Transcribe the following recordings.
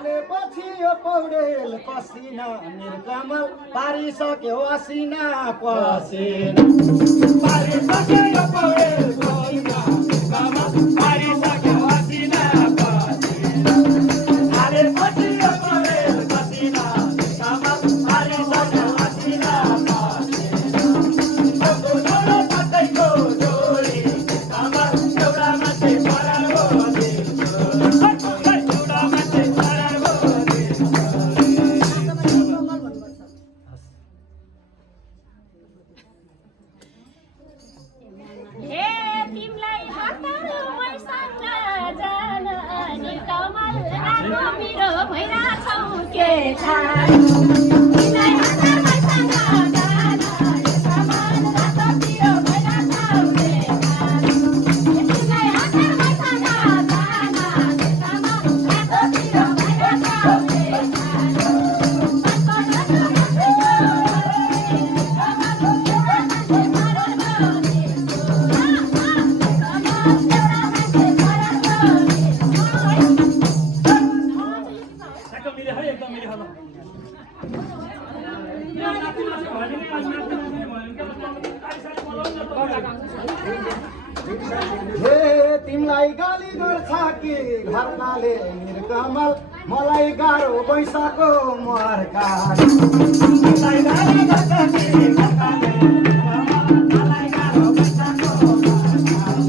हालेपछि यो पौडेल पसिना निर्कमल पारिसक्यो असिना पसिना पारिसक्यो यो पौडेल पसिना निर्कमल पारिसक्यो असिना पसिना हालेपछि यो पौडेल पसिना निर्कमल पारिसक्यो असिना पसिना जोडो पतैको जोडी निर्कमल एउटा मान्छे परालो तिमीलाई गाली गर्छ कि घरकाले निर्कमल मलाई गाह्रो बैसाको मर्का तिमीलाई गाली गर्छ कि घरकाले निर्कमल मलाई गाह्रो बैसाको मर्का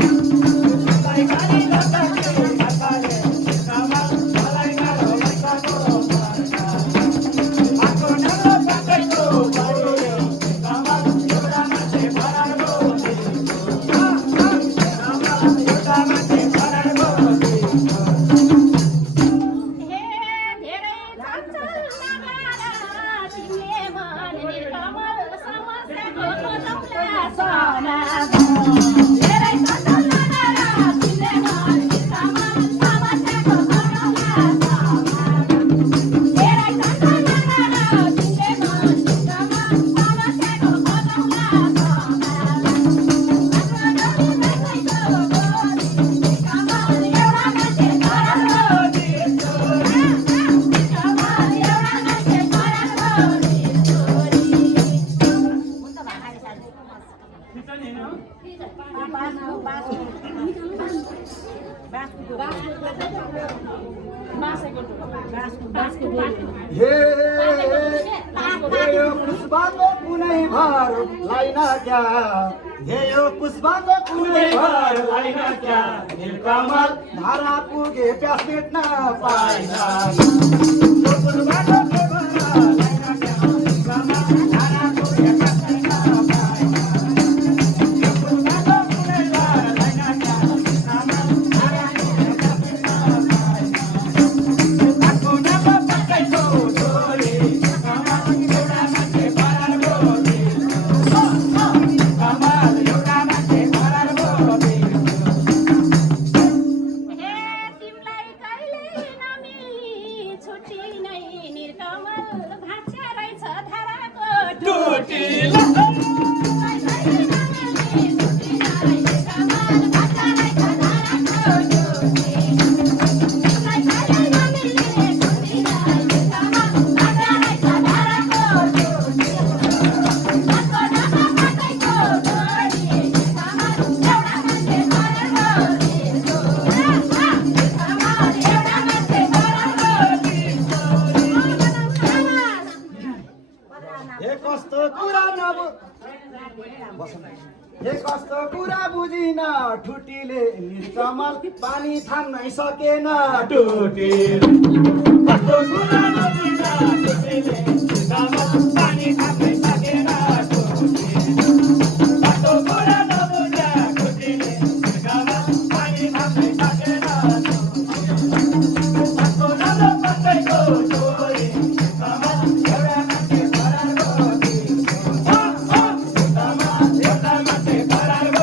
तिमीलाई गाली गर्छ कि घरकाले निर्कमल मलाई गाह्रो बैसाको मर्का आको नरो पकैको बढी निर्कमल एउटा मान्छे भराको पुष्पाको कुनै भर लाइन क्या यो पुष्पाको कुनै भर लाइन क्या निर्कमल धारा पुगे प्यास मेट्न पाइन पुष्पाको के भर लाइन क्या निर्कमल धारा पुगे प्यास मेट्न पाइन पुष्पाको कुनै भर लाइन क्या निर्कमल धारा पुगे प्यास मेट्न पाइन आको नरो पकैको जोडी कस्तो कुरा बुझिन ठुटीले निर्कमल पानी थाम्नै सकेन टुटीले कस्तो कुरा बुझिन ठुटीले निर्कमल पानी थाम्नै सकेन टुटीले कस्तो कुरा नबुझ ठुटीले निर्कमल पानी थाम्नै सकेन कस्तो नरो पकैको जोडी निर्कमल एउटा मान्छे भराको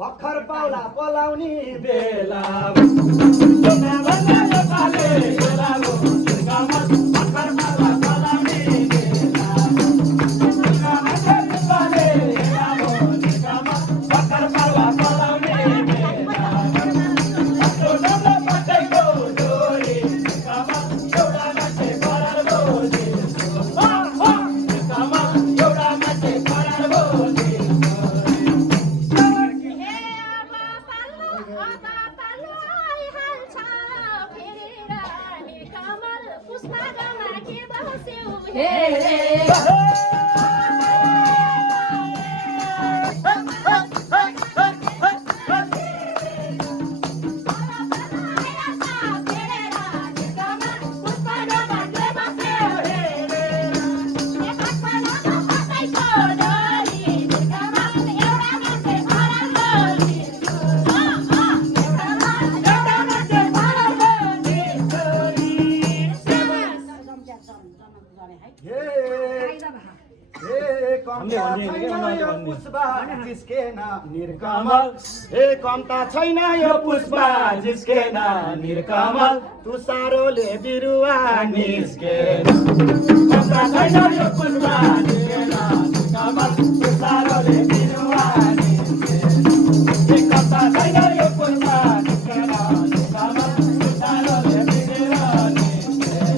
भर्खर पाउला पलाउने बेला एउटा भन्दा नेपाली बेला हो निर्कमल भर्खर पाउला पलाउने बेला एउटा भन्दा नेपाली बेला हो निर्कमल भर्खर पाउला पलाउने बेला आफ्नो डल्लो पटैको डोरी निर्कमल एउटा मान्छे परार बोली निर्कमल एउटा मान्छे परार बोली निर्कमल हे कम्ता छैन यो पुष्पा जिस्केन निर्कमल तुसारोले बिरुवा निस्केन कम्ता छैन यो पुष्पा जिस्केन निर्कमल तुसारोले बिरुवा निस्केन कम्ता छैन यो पुष्पा जिस्केन निर्कमल तुसारोले बिरुवा निस्केन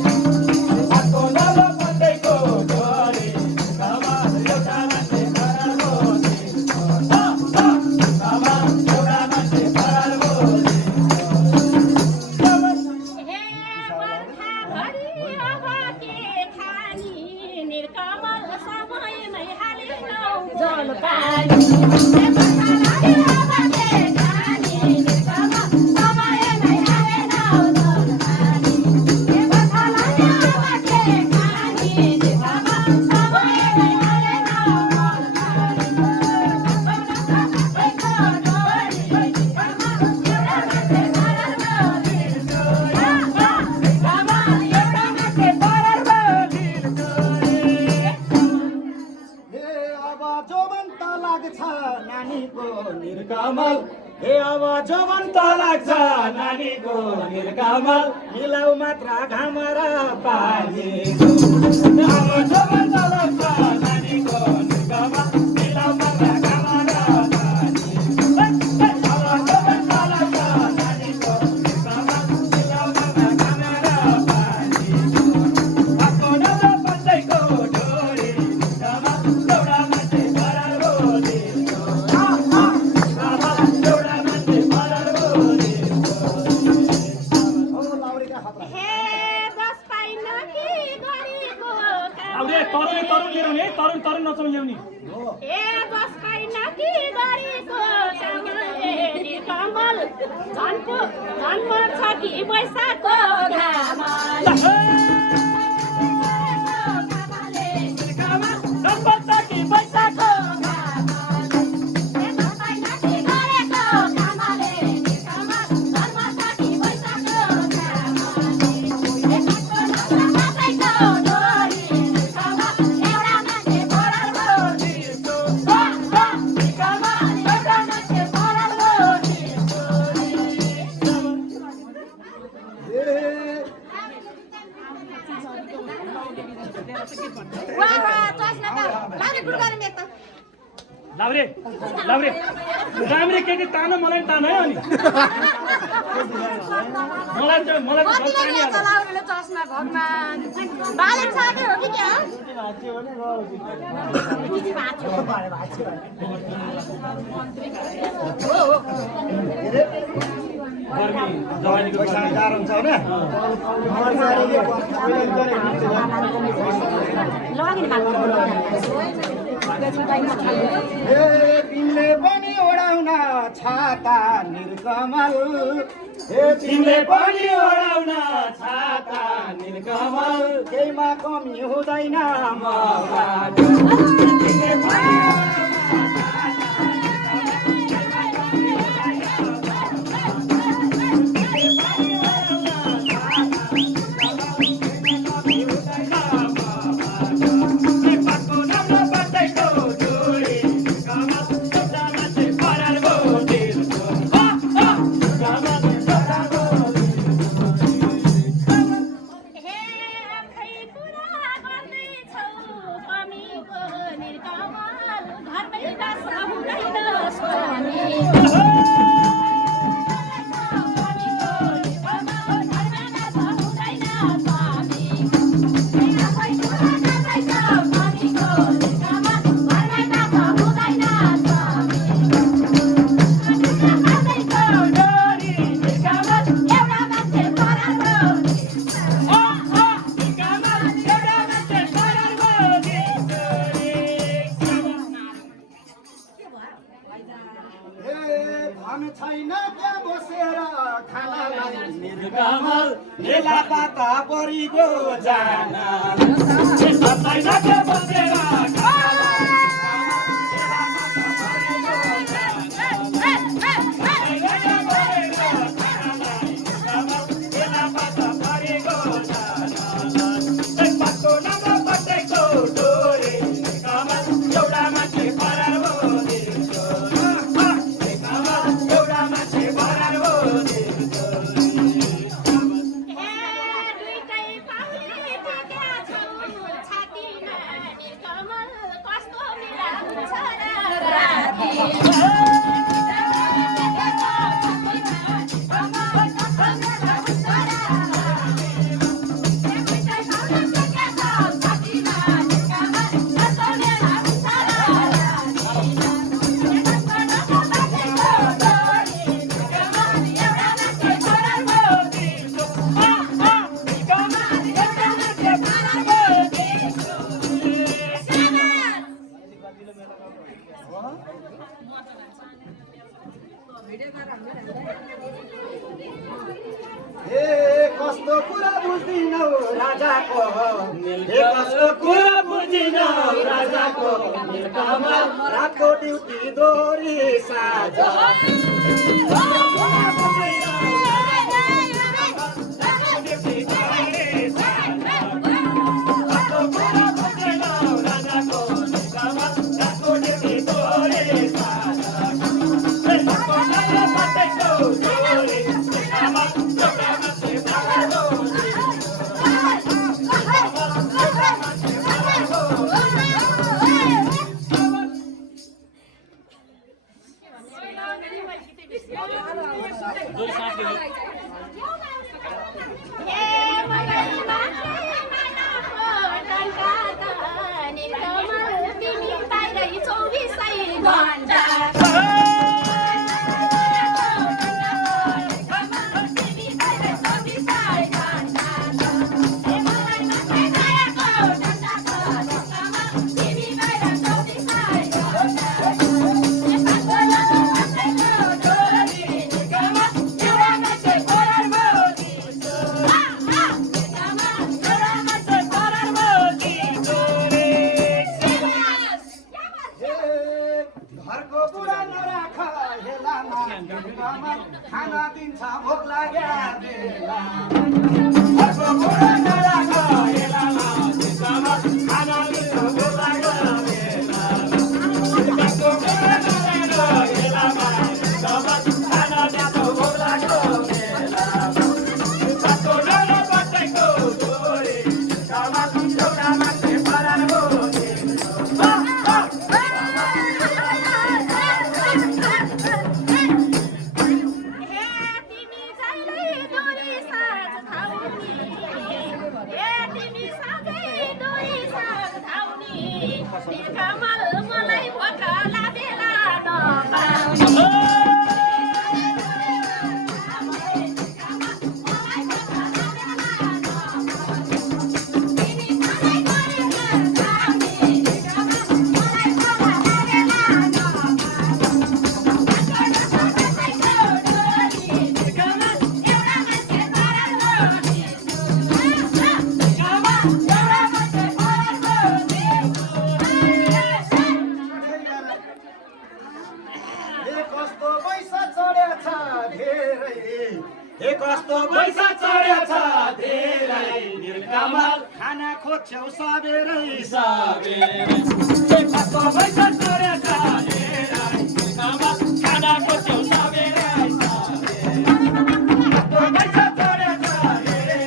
हातको नलो पत्तैको डोरी निर्कमल एउटा मान्छे परार बोली निर्कमल समयमै हालिनौ जल निर्कमल हे अब जवन त लाग्छ नानीको निर्कमल मिलाउ मात्र घाम र पानीको अब जवन त लाग्छ नानीको निर्कमल मिलाउ मात्र घाम र पानीको अब जवन त लाग्छ नानीको निर्कमल मिलाउ मात्र घाम र पानीको आफ्नो नलो पत्तैको डोरी निर्कमल एउटा मान्छे परार बोली तरुण नचाउँ ल्याउने पैसाको लाउरे लाउरे राम्रै के तानो मलाई तानो है अनि मलाई लाउरेले चस्मा भगवान बाले साथै हो कि क्या पैसा गाह्रो हुन्छ तिमीले पनि ओढाउन छाता निर्कमल तिमीले पनि ओढाउन छाता निर्कमल केहीमा कमी हुँदैन निलकमल मेला पाता परिगो जान कस्तो कुरा बुझ्दिनौ राजाको कस्तो कुरा बुझ्दिनौ राजाको निलकमल रातको ड्युटी दोरी साझा खाना दिन्छ भोक लाग्या बेला घरको बुढा नराख हेलामा खाना दिन्छ भोक लाग्या बेला घरको बुढा नराख हेलामा खाना दिन्छ भोक लाग्या बेला घरको नरा पटेको छोरी कामा एउटा मान्छे परान हो कस्तो पैसा चढेछ धेरै निलकमल खाना खोज्छौ सबेरै सबेरै कस्तो पैसा चढेछ धेरै निलकमल खाना खोज्छौ सबेरै कस्तो पैसा चढेछ धेरै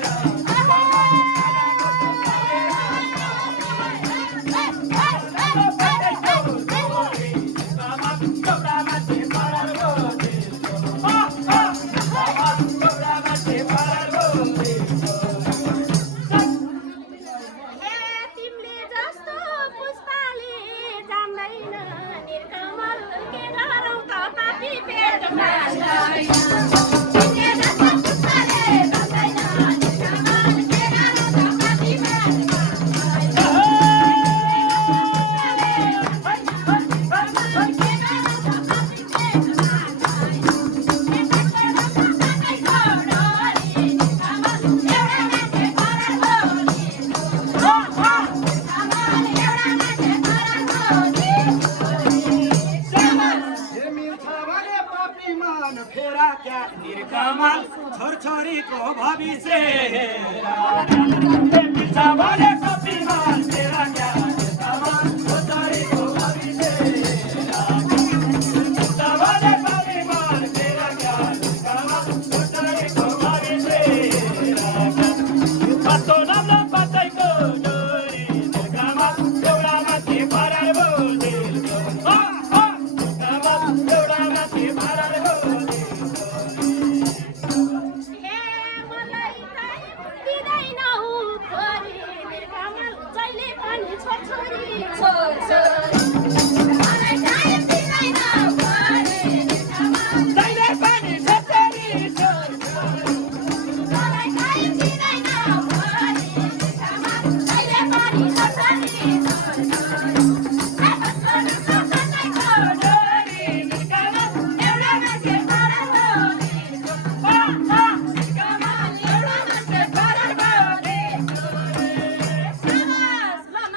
पेट नीलकमल छोरछोरीको भविष्य हेर